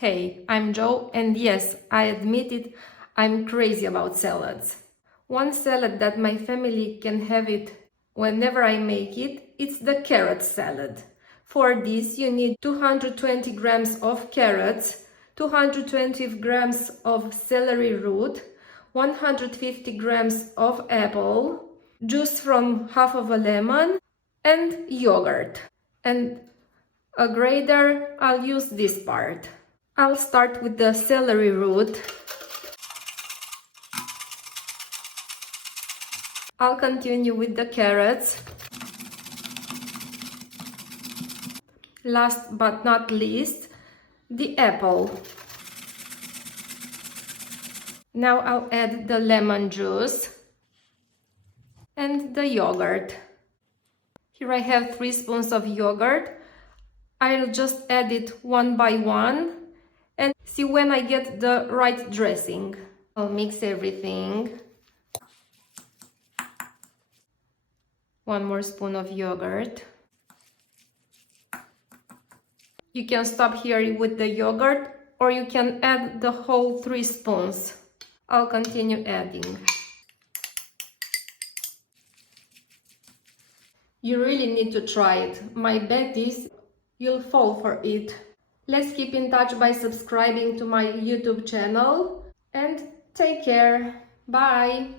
Hey, I'm Joe, and yes, I admit it, I'm crazy about salads. One salad that my family can have it whenever I make it, it's the carrot salad. For this, you need 220 grams of carrots, 220 grams of celery root, 150 grams of apple, juice from half of a lemon, and yogurt. And a grater, I'll use this part. I'll start with the celery root. I'll continue with the carrots. Last but not least, the apple. Now I'll add the lemon juice and the yogurt. Here I have 3 spoons of yogurt. I'll just add it one by one and see when I get the right dressing. I'll mix everything. 1 more spoon of yogurt. You can stop here with the yogurt or you can add the whole 3 spoons. I'll continue adding. You really need to try it. My bet is you'll fall for it. Let's keep in touch by subscribing to my YouTube channel and take care. Bye!